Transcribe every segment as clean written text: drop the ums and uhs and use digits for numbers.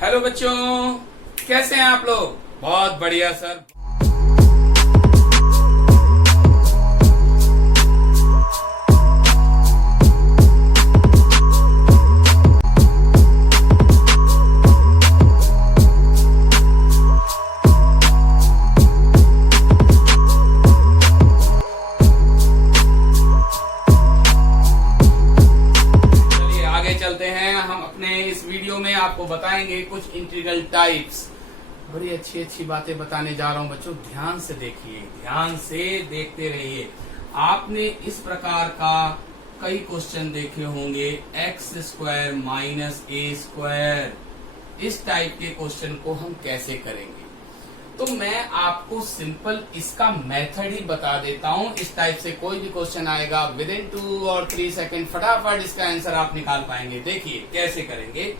Hello बच्चों, कैसे हैं आप लोग? बहुत बढ़िया सर। चलिए आगे चलते हैं। हम अपने इस वीडियो में आपको बताएंगे कुछ इंटीग्रल टाइप्स। बड़ी अच्छी अच्छी बातें बताने जा रहा हूं बच्चों, ध्यान से देखिए, ध्यान से देखते रहिए। आपने इस प्रकार का कई क्वेश्चन देखे होंगे, x square minus A square. इस टाइप के क्वेश्चन को हम कैसे करेंगे, तो मैं आपको सिंपल इसका मेथड ही बता देता हूं। इस टाइप से कोई भी क्वेश्चन आएगा, विद इन 2 और 3 सेकेंड फटाफट इसका आंसर आप निकाल पाएंगे। देखिए कैसे करेंगे।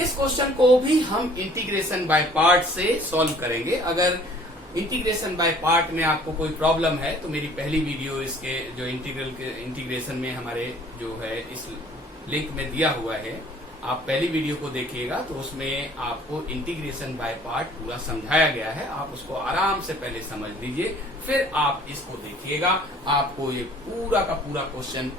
इस क्वेश्चन को भी हम इंटीग्रेशन बाय पार्ट से सॉल्व करेंगे। अगर इंटीग्रेशन बाय पार्ट में आपको कोई प्रॉब्लम है तो मेरी पहली वीडियो इसके जो इंटीग्रेशन में हमारे जो है इस लिंक में दिया हुआ है, आप पहली वीडियो को देखिएगा तो उसमें आपको इंटीग्रेशन बाय पार्ट पूरा समझाया गया है। आप उसको आराम से पहले समझ लीजिए, फिर आप इसको देखिएगा, आपको ये पूरा का पूरा क्वेश्चन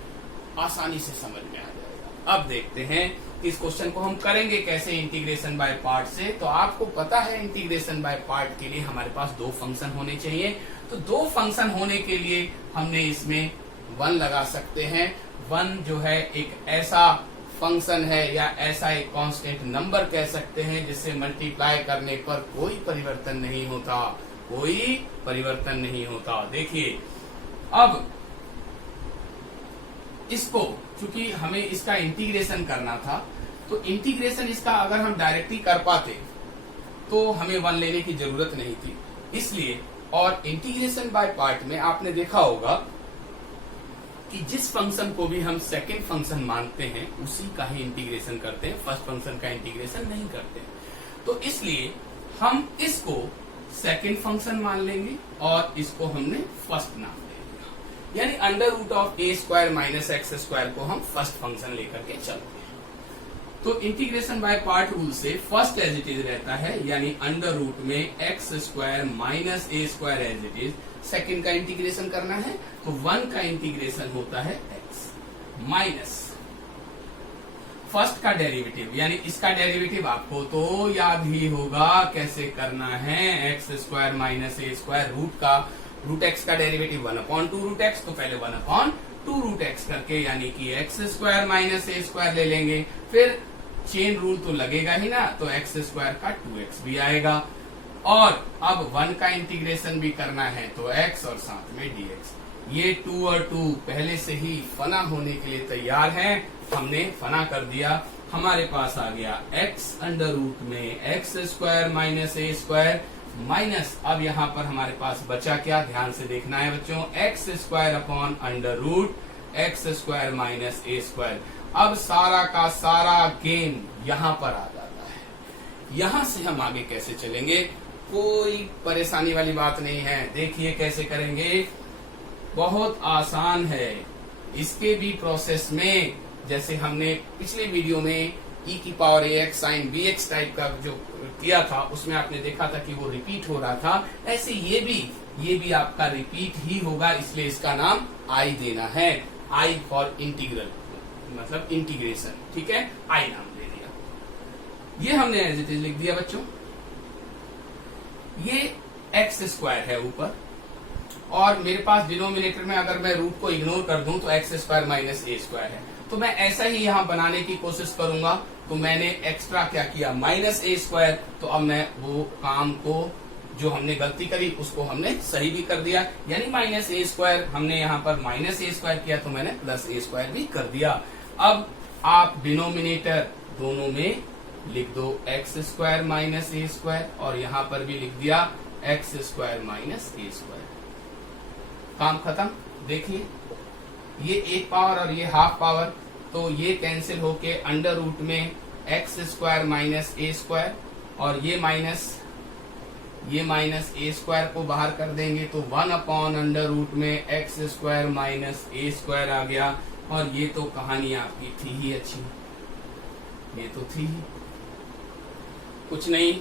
आसानी से समझ में आ जाएगा। अब देखते हैं इस क्वेश्चन को हम करेंगे कैसे इंटीग्रेशन बाय पार्ट से। तो आपको पता है इंटीग्रेशन बाय पार्ट के लिए हमारे पास दो फंक्शन होने चाहिए। तो दो फंक्शन होने के लिए हमने इसमें 1 लगा सकते हैं। 1 जो है एक ऐसा फंक्शन है या ऐसा एक कांस्टेंट नंबर कह सकते हैं जिससे मल्टीप्लाई करने पर कोई परिवर्तन नहीं होता, कोई परिवर्तन नहीं होता। देखिए अब इसको, चूंकि हमें इसका इंटीग्रेशन करना था, तो इंटीग्रेशन इसका अगर हम डायरेक्टली कर पाते तो हमें 1 लेने की जरूरत नहीं थी, इसलिए। और इंटीग्रेशन बाय पार्ट में आपने देखा होगा कि जिस फंक्शन को भी हम सेकंड फंक्शन मानते हैं उसी का ही इंटीग्रेशन करते हैं, फर्स्ट फंक्शन का इंटीग्रेशन नहीं करते। तो इसलिए हम इसको सेकंड फंक्शन मान लेंगे और इसको हमने फर्स्ट नाम दे दिया, यानी under root of A square minus x square को हम फर्स्ट फंक्शन लेकर के चलते हैं। तो इंटीग्रेशन बाय पार्ट रूल से फर्स्ट एज इट इज रहता है, यानी अंडर रूट में X square minus A square as it is. Second का इंटीग्रेशन करना है तो 1 का इंटीग्रेशन होता है एक्स माइनस फर्स्ट का डेरिवेटिव, यानी इसका डेरिवेटिव आपको तो याद ही होगा कैसे करना है। X square minus A square root x का डेरिवेटिव 1/2 रूट एक्स, तो पहले 1/2 रूट एक्स करके, यानी कि x square minus A square ले लेंगे। फिर चेन रूल तो लगेगा ही ना, तो एक्स स्क्वायर का 2x भी आएगा। और अब 1 का इंटीग्रेशन भी करना है तो x और साथ में dx। ये 2 और 2 पहले से ही फना होने के लिए तैयार हैं, हमने फना कर दिया। हमारे पास आ गया x अंडर रूट में X square minus A square minus, अब यहाँ पर हमारे पास बचा क्या, ध्यान से देखना है बच्चों, X square upon under root X square minus A square. अब सारा का सारा गेम यहाँ पर आ जाता है। यहाँ से हम आगे कैसे चलेंगे, कोई परेशानी वाली बात नहीं है। देखिए कैसे करेंगे, बहुत आसान है। इसके भी प्रोसेस में जैसे हमने पिछले वीडियो में e की power ax sine bx type का जो किया था, उसमें आपने देखा था कि वो रिपीट हो रहा था, ऐसे ये भी आपका रिपीट ही होगा, इसलिए इसका नाम I देना है। I फॉर इंटीग्रल, मतलब इंटीग्रेशन, ठीक है, I नाम दे दिया। ये हमने एज इट इज लिख दिया बच्चों। ये एक्स स्क्वायर है ऊपर, और मेरे पास डिनोमिनेटर में अगर मैं रूट को इग्नोर कर दूं तो x square minus A square है। तो मैं ऐसा ही यहाँ बनाने की कोशिश करूंगा। तो मैंने एक्स्ट्रा क्या किया, माइनस ए स्क्वायर। तो अब मैं वो काम को जो हमने गलती करी उसको हमने सही भी कर दिया, यानी माइनस ए स्क्वायर, हमने यहाँ पर माइनस ए स्क्वायर किया तो मैंने प्लस ए स्क्वायर भी कर दिया। अब आप डिनोमिनेटर दोनों में लिख दो x square minus A square, और यहाँ पर भी लिख दिया x square minus A square. काम खत्म। देखिए ये 1 पावर और ये हाफ पावर, तो ये कैंसिल होके अंडर रूट में X square minus A square, और ये माइनस ए स्क्वायर को बाहर कर देंगे तो 1 अंडर रूट में X square minus A square आ गया। और ये तो कहानी आपकी थी ही अच्छी, ये तो थी ही। कुछ नहीं,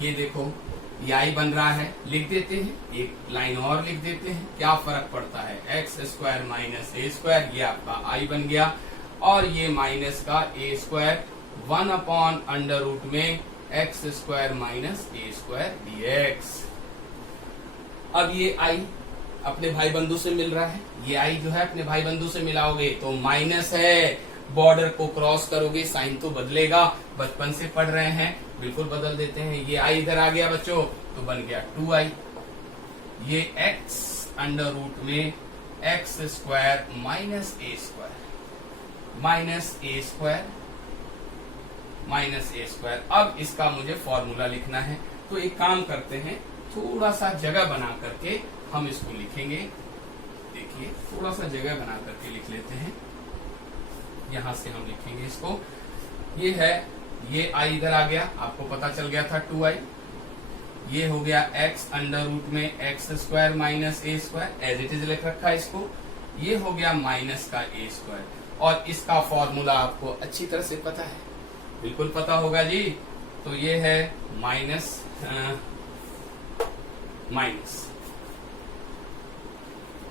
ये देखो ये आई बन रहा है, लिख देते हैं, एक लाइन और लिख देते हैं, क्या फर्क पड़ता है, x square minus A square, ये आपका आई बन गया, और ये माइनस का ए स्क्वायर 1/√, में X square minus A square dx। अब ये आई अपने भाई बंधु से मिल रहा है, ये आई जो है अपने भाई बंधु से मिलाओगे तो माइनस है, बॉर्डर को क्रॉस करोगे साइन तो बदलेगा, बचपन से पढ़ रहे हैं, बिल्कुल बदल देते हैं। ये आई इधर आ गया बच्चों तो बन गया 2i, ये x√, में X square minus A square minus A square. अब इसका मुझे फॉर्मूला लिखना है, तो एक काम करते हैं, थोड़ा सा जगह बना करके हम इसको लिखेंगे। देखिए थोड़ा सा जगह बना करके लिख लेते हैं, यहां से हम लिखेंगे इसको। ये है, ये आई इधर आ गया, आपको पता चल गया था 2i, ये हो गया x√, में X square minus A square, as it is लिख रखा है इसको, ये हो गया माइनस का ए स्क्वायर, और इसका फॉर्मूला आपको अच्छी तरह से पता है, बिल्कुल पता होगा जी। तो ये है माइनस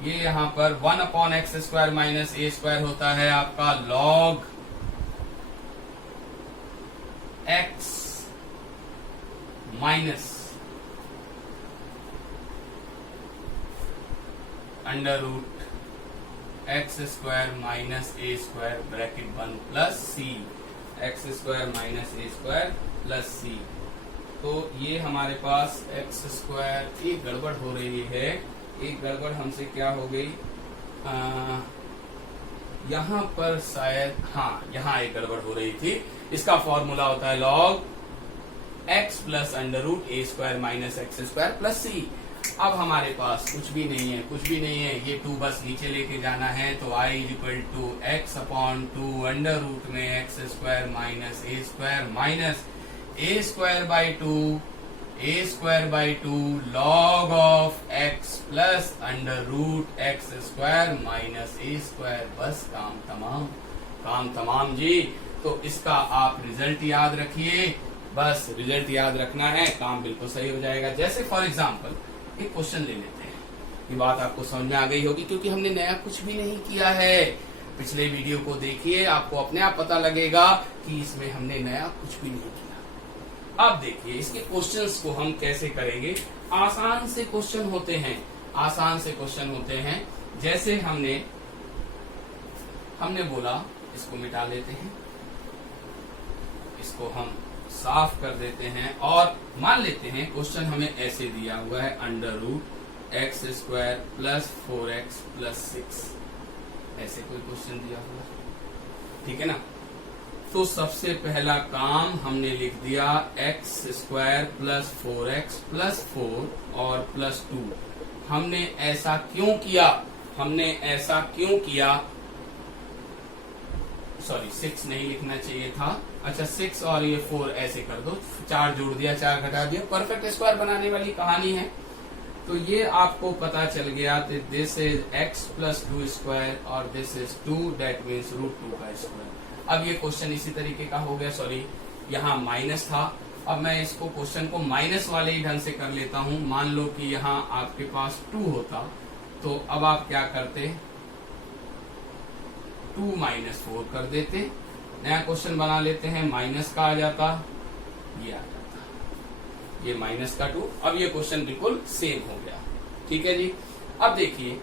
ये यहाँ पर 1/x² माइनस ए स्क्वायर होता है आपका log x minus √x² minus A square bracket बंद plus c, x² minus A square plus c। तो ये हमारे पास x², एक गड़बड़ हो रही है, एक गड़बड़ हमसे क्या हो गई, यहाँ पर शायद, हाँ यहाँ एक गड़बड़ हो रही थी। इसका फॉर्मूला होता है log x plus √a² minus x² plus c। अब हमारे पास कुछ भी नहीं है, ये 2 बस नीचे लेके जाना है, तो i = x/2 √, में x² minus a² minus a²/2 log of x plus √x² minus a²। बस काम तमाम जी। तो इसका आप रिजल्ट याद रखिए, बस रिजल्ट याद रखना है, काम बिल्कुल सही हो जाएगा। जैसे फॉर एग्जांपल एक क्वेश्चन ले लेते हैं, ये बात आपको समझ में आ गई होगी क्योंकि हमने नया कुछ भी नहीं किया है। पिछले वीडियो को देखिए, आपको अपने आप पता लगेगा कि इसमें हमने नया कुछ भी नहीं किया। अब देखिए इसके क्वेश्चंस को हम कैसे करेंगे। आसान से क्वेश्चन होते हैं, जैसे हमने बोला, इसको मिटा लेते हैं, इसको हम साफ कर देते हैं, और मान लेते हैं क्वेश्चन हमें ऐसे दिया हुआ है, √x² प्लस 4x प्लस 6, ऐसे कोई क्वेश्चन दिया हुआ, ठीक है ना। तो सबसे पहला काम हमने लिख दिया x² प्लस 4x प्लस 4 और प्लस 2। हमने ऐसा क्यों किया, सॉरी 6 नहीं लिखना चाहिए था, अच्छा 6 और ये 4 ऐसे कर दो, 4 जोड़ दिया 4 घटा दिया, परफेक्ट स्क्वायर बनाने वाली कहानी है। तो ये आपको पता चल गया, this is x plus 2 square और दिस इज 2, दैट मीन्स √2 का स्क्वायर। अब ये क्वेश्चन इसी तरीके का हो गया, सॉरी यहाँ माइनस था, अब मैं इसको क्वेश्चन को माइनस वाले ही ढंग से कर लेता हूँ। मान लो कि यहाँ आपके पास 2 होता, तो अब आप क्या करते, 2 - 4 कर देते, नया क्वेश्चन बना लेते हैं, माइनस का आ जाता, ये आ जाता, ये माइनस का 2। अब ये क्वेश्चन बिल्कुल सेम हो गया, ठीक है जी। अब देखिए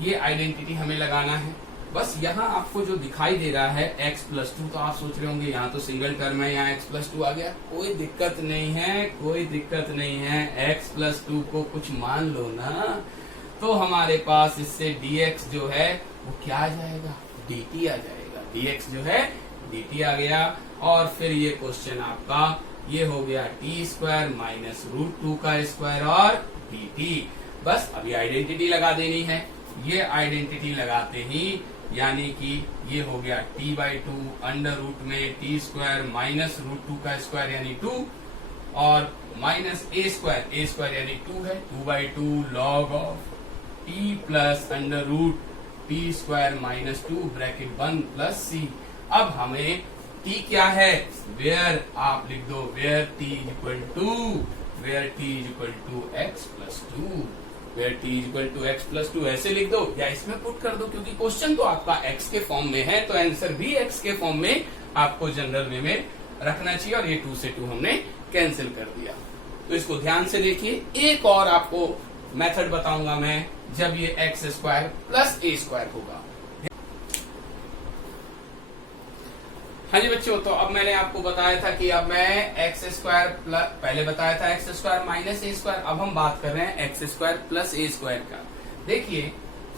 ये आइडेंटिटी हमें लगाना है, बस यहाँ आपको जो दिखाई दे रहा है x प्लस 2, तो आप सोच रहे होंगे यहाँ तो सिंगल टर्म है, यहाँ x प्लस 2 आ गया, कोई दिक्कत नहीं है, x प्लस 2 को कुछ मान लो ना, तो हमारे पास इससे dx जो है वो क्या आ जाएगा, dt आ जाएगा, dx जो है dt आ गया। और फिर ये क्वेश्चन आपका ये हो गया t² माइनस √2 का स्क्वायर और dt। बस अभी आइडेंटिटी लगा देनी है, ये आइडेंटिटी लगाते ही यानी कि ये हो गया t/2 √, में t² माइनस √2 का स्क्वायर यानी 2 और माइनस a² यानी 2 है, 2/2 log of t plus √t² minus 2 bracket बंद प्लस c। अब हमें टी क्या है, वेयर, आप लिख दो where T is equal to, where T is equal to X plus two, where T is equal to X plus two, ऐसे लिख दो या इसमें पुट कर दो, क्योंकि क्वेश्चन तो आपका एक्स के फॉर्म में है तो आंसर भी एक्स के फॉर्म में आपको जनरल वे में रखना चाहिए। और ये 2 से 2 हमने कैंसिल कर दिया। तो इसको ध्यान से देखिए। एक और आपको मेथड बताऊंगा मैं, जब ये x square plus A square होगा। हाँ जी बच्चों, तो अब मैंने आपको बताया था कि अब मैं एक्स स्क्वायर प्लस, पहले बताया था x square minus A square, अब हम बात कर रहे हैं x square plus A square का। देखिए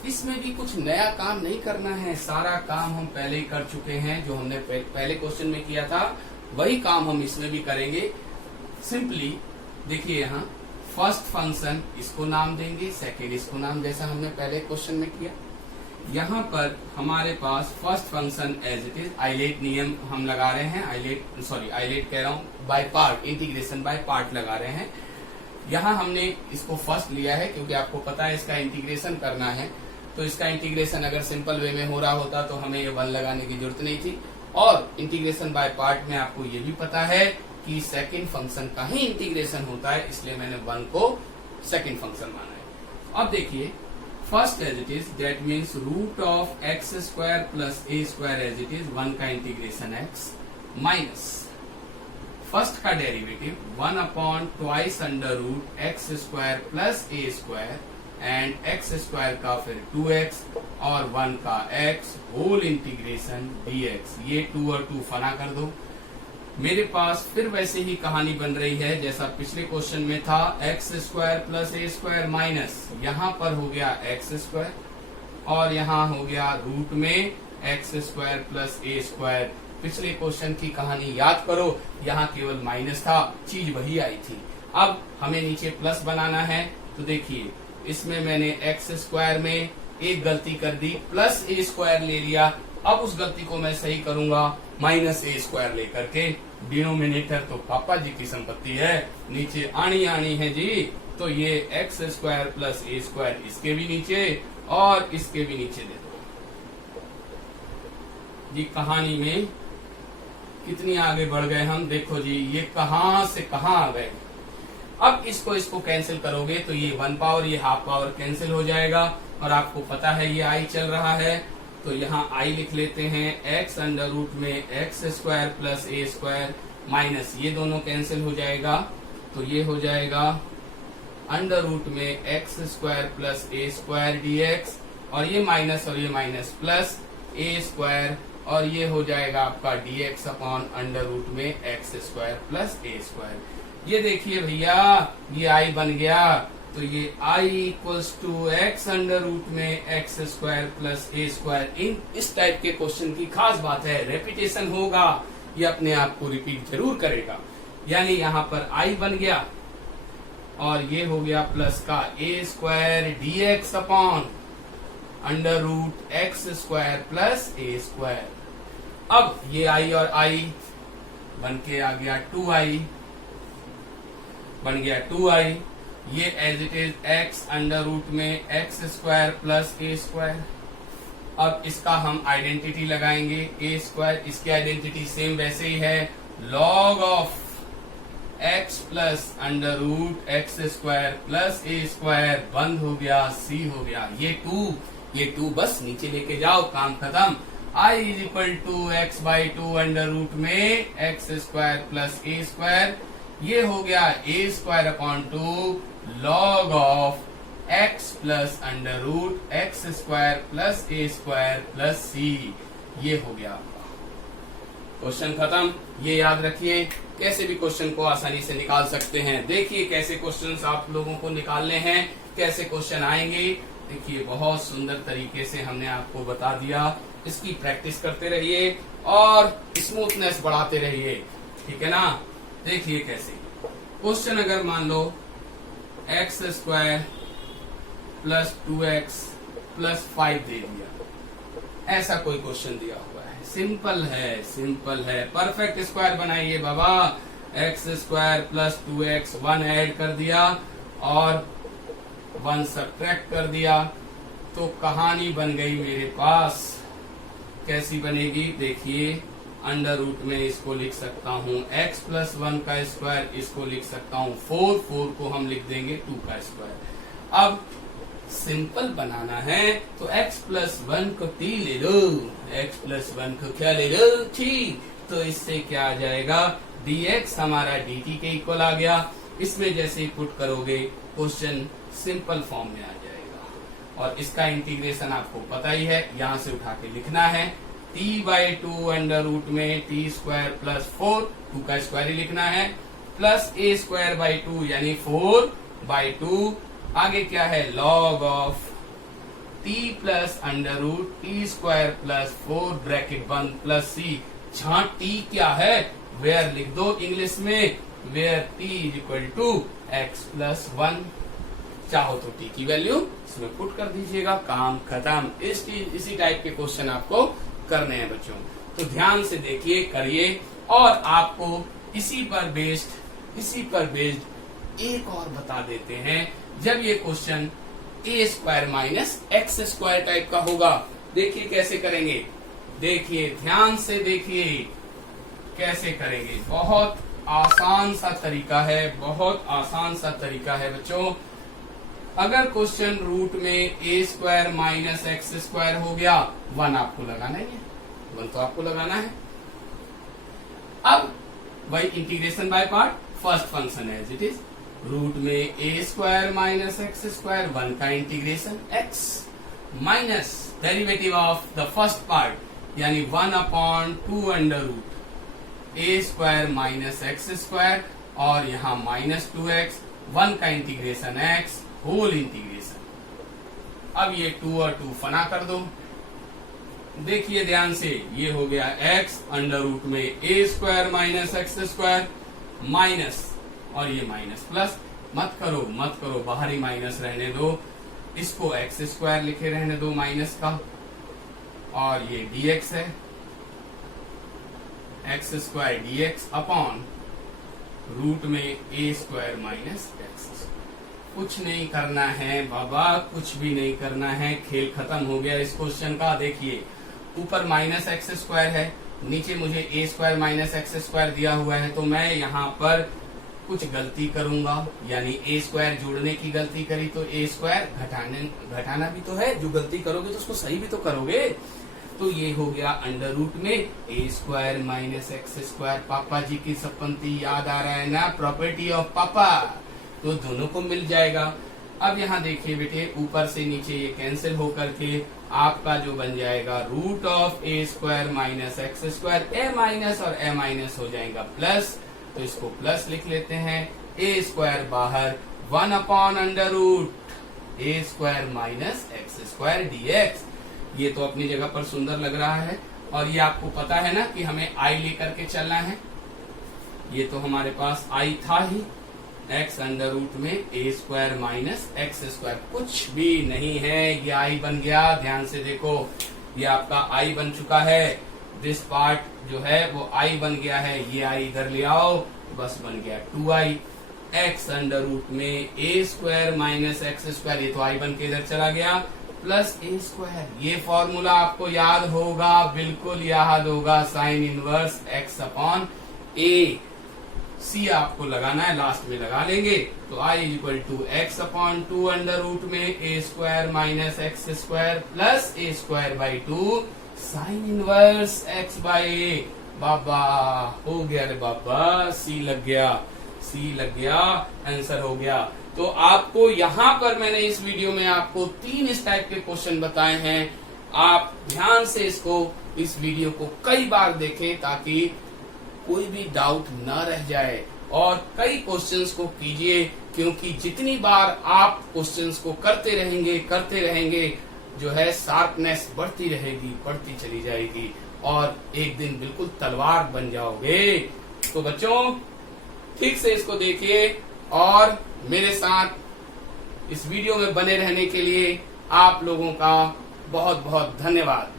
इसमें भी कुछ नया काम नहीं करना है, सारा काम हम पहले ही कर चुके हैं। जो हमने पहले क्वेश्चन में किया था वही काम हम इसमें भी करेंगे। सिंपली देखिए, यहाँ फर्स्ट फंक्शन इसको नाम देंगे, सेकेंड इसको नाम, जैसा हमने पहले क्वेश्चन में किया। यहाँ पर हमारे पास first function as it is, ILATE नियम हम लगा रहे हैं, आइलेट कह रहा हूँ, by part, integration by part लगा रहे हैं। यहाँ हमने इसको फर्स्ट लिया है क्योंकि आपको पता है इसका इंटीग्रेशन करना है। तो इसका इंटीग्रेशन अगर सिंपल वे में हो रहा होता तो हमें ये 1 लगाने की जरूरत नहीं थी। और इंटीग्रेशन बाय पार्ट में आपको ये भी पता है कि सेकंड फंक्शन का ही इंटीग्रेशन होता है, इसलिए मैंने 1 को सेकंड फंक्शन माना है। अब देखिए first as it is, that means root of X square plus A square as it is, 1 का इंटीग्रेशन एक्स माइनस फर्स्ट का derivative 1 upon twice under root X square plus A square and X square का फिर 2x और 1 का x whole integration dx। ये 2 और 2 फना कर दो। मेरे पास फिर वैसे ही कहानी बन रही है जैसा पिछले क्वेश्चन में था, x square plus A square minus, यहाँ पर हो गया एक्स स्क्वायर और यहाँ हो गया रूट में X square plus A square. पिछले क्वेश्चन की कहानी याद करो, यहाँ केवल माइनस था, चीज वही आई थी। अब हमें नीचे प्लस बनाना है, तो देखिए इसमें मैंने एक्स स्क्वायर में एक गलती कर दी, प्लस ए स्क्वायर ले लिया। अब उस गलती को मैं सही करूंगा माइनस ए स्क्वायर लेकर के। डिनोमिनेटर तो पापा जी की संपत्ति है, नीचे आनी आनी है जी। तो ये x square plus A square इसके भी नीचे और इसके भी नीचे दे दो जी। कहानी में कितनी आगे बढ़ गए हम, देखो जी ये कहां से कहां आ गए। अब इसको कैंसिल करोगे तो ये 1 पावर, ये हाफ पावर कैंसिल हो जाएगा। और आपको पता है ये आई चल रहा है, तो यहाँ आई लिख लेते हैं, एक्स अंडर रूट में X square plus A square minus, ये दोनों कैंसिल हो जाएगा, तो ये हो जाएगा अंडर रूट में X square plus A square dx, और ये माइनस प्लस ए स्क्वायर, और ये हो जाएगा आपका dx अपॉन अंडर रूट में X square plus A square. ये देखिए भैया ये आई बन गया, तो ये i equals to X under root में X square plus A square. In इस टाइप के क्वेश्चन की खास बात है, रेपिटेशन होगा, ये अपने आप को रिपीट जरूर करेगा। यानी यहाँ पर i बन गया और ये हो गया प्लस का A square dx upon under root X square plus A square. अब ये i और i बन के आ गया 2i, बन गया 2i। ये as it is x under root में X square plus A square. अब इसका हम आइडेंटिटी लगाएंगे, ए स्क्वायर, इसकी आइडेंटिटी सेम वैसे ही है, log of x plus under root X square plus A square, बंद हो गया, सी हो गया। ये 2 बस नीचे लेके जाओ, काम खत्म। i is equal to X by 2 under root में X square plus A square, ये हो गया A square upon 2 log of X plus under root X square plus A square plus C. ये हो गया क्वेश्चन खत्म। ये याद रखिए, कैसे भी क्वेश्चन को आसानी से निकाल सकते हैं। देखिए कैसे क्वेश्चंस आप लोगों को निकालने हैं, कैसे क्वेश्चन आएंगे। देखिए बहुत सुंदर तरीके से हमने आपको बता दिया, इसकी प्रैक्टिस करते रहिए और स्मूथनेस बढ़ाते रहिए, ठीक है ना। देखिए कैसे क्वेश्चन, अगर मान लो X square plus 2x plus 5 दे दिया, ऐसा कोई क्वेश्चन दिया हुआ है, सिंपल है। परफेक्ट स्क्वायर बनाइए बाबा, X square plus 2x 1 add कर दिया और 1 सब्ट्रैक्ट कर दिया, तो कहानी बन गई मेरे पास। कैसी बनेगी देखिए, अंडर रूट में इसको लिख सकता हूँ x प्लस 1 का स्क्वायर, इसको लिख सकता हूँ 4 को हम लिख देंगे 2 का स्क्वायर। अब सिंपल बनाना है तो x प्लस 1 को t ले लो, x प्लस 1 को क्या ले लो, t। तो इससे क्या आ जाएगा, dx हमारा dt के इक्वल आ गया। इसमें जैसे ही पुट करोगे क्वेश्चन सिंपल फॉर्म में आ जाएगा। और इसका इंटीग्रेशन आपको पता ही है, यहां से उठा के लिखना है t/2 अंडर रूट में t स्क्वायर प्लस 4, 2 का स्क्वायर ही लिखना है, प्लस a स्क्वायर बाई 2 यानी 4/2। आगे क्या है, log of t plus under root t square plus 4 bracket बंद प्लस c। जहां t क्या है, वेयर लिख दो इंग्लिश में, where t is equal to x plus 1। चाहो तो t की वैल्यू इसमें पुट कर दीजिएगा, काम खत्म। इसी टाइप के क्वेश्चन आपको करने हैं बच्चों, तो ध्यान से देखिए, करिए। और आपको इसी पर बेस्ड एक और बता देते हैं, जब ये question a square minus x square type का होगा, देखिए कैसे करेंगे, देखिए ध्यान से देखिए कैसे करेंगे। बहुत आसान सा तरीका है, बहुत आसान सा तरीका है बच्चों। अगर क्वेश्चन रूट में a square minus x square हो गया, 1 आपको लगाना ही है, 1 तो आपको लगाना है। अब वही integration by part, first function है एज इट इज, रूट में a square minus x square, 1 का integration x minus derivative of the first part यानी 1/2 under root a square minus x square, और यहाँ माइनस 2x, 1 का integration x whole integration. अब ये 2 और 2 फना कर दो, देखिए ध्यान से, ये हो गया x अंडर रूट में a square minus x square minus, और ये माइनस प्लस, मत करो बाहर ही माइनस रहने दो, इसको एक्स स्क्वायर लिखे रहने दो माइनस का, और ये dx है, x square dx upon root में a स्क्वायर माइनस एक्स। कुछ नहीं करना है बाबा, कुछ भी नहीं करना है, खेल खत्म हो गया इस क्वेश्चन का। देखिए ऊपर माइनस एक्स स्क्वायर है, नीचे मुझे a square minus x square दिया हुआ है, तो मैं यहाँ पर कुछ गलती करूंगा, यानी a स्क्वायर जोड़ने की गलती करी तो a स्क्वायर घटाना भी तो है, जो गलती करोगे तो उसको सही भी तो करोगे। तो ये हो गया अंडर रूट में a square minus x square. पापा जी की सब पंक्ति याद आ रहा है ना, प्रॉपर्टी ऑफ पापा, तो दोनों को मिल जाएगा। अब यहाँ देखिए बेटे, ऊपर से नीचे ये कैंसिल होकर के आपका जो बन जाएगा root of a square minus x square, a minus और a माइनस हो जाएगा प्लस, तो इसको प्लस लिख लेते हैं, a स्क्वायर बाहर, 1 under root a square minus x square dx। ये तो अपनी जगह पर सुंदर लग रहा है, और ये आपको पता है ना कि हमें i लेकर के चलना है, ये तो हमारे पास i था ही, x अंडर रूट में a square minus x square, कुछ भी नहीं है, ये i बन गया। ध्यान से देखो, ये आपका i बन चुका है, दिस पार्ट जो है वो i बन गया है, ये i इधर ले आओ, बस बन गया 2i। x अंडर रूट में a square minus x square, ये तो i बन के इधर चला गया, प्लस a स्क्वायर। ये फॉर्मूला आपको याद होगा, बिल्कुल याद होगा, sign inverse x upon a। c आपको लगाना है, लास्ट में लगा लेंगे, तो i is equal to x upon 2 under root में a square minus x square plus a square by 2 sine inverse x by a। बाबा हो गया रे बाबा, c लग गया, आंसर हो गया। तो आपको यहाँ पर मैंने इस वीडियो में आपको 3 इस टाइप के क्वेश्चन बताए हैं। आप ध्यान से इस वीडियो को कई बार देखें ताकि कोई भी डाउट न रह जाए, और कई क्वेश्चंस को कीजिए, क्योंकि जितनी बार आप क्वेश्चंस को करते रहेंगे जो है शार्पनेस बढ़ती चली जाएगी, और एक दिन बिल्कुल तलवार बन जाओगे। तो बच्चों ठीक से इसको देखिए, और मेरे साथ इस वीडियो में बने रहने के लिए आप लोगों का बहुत बहुत धन्यवाद।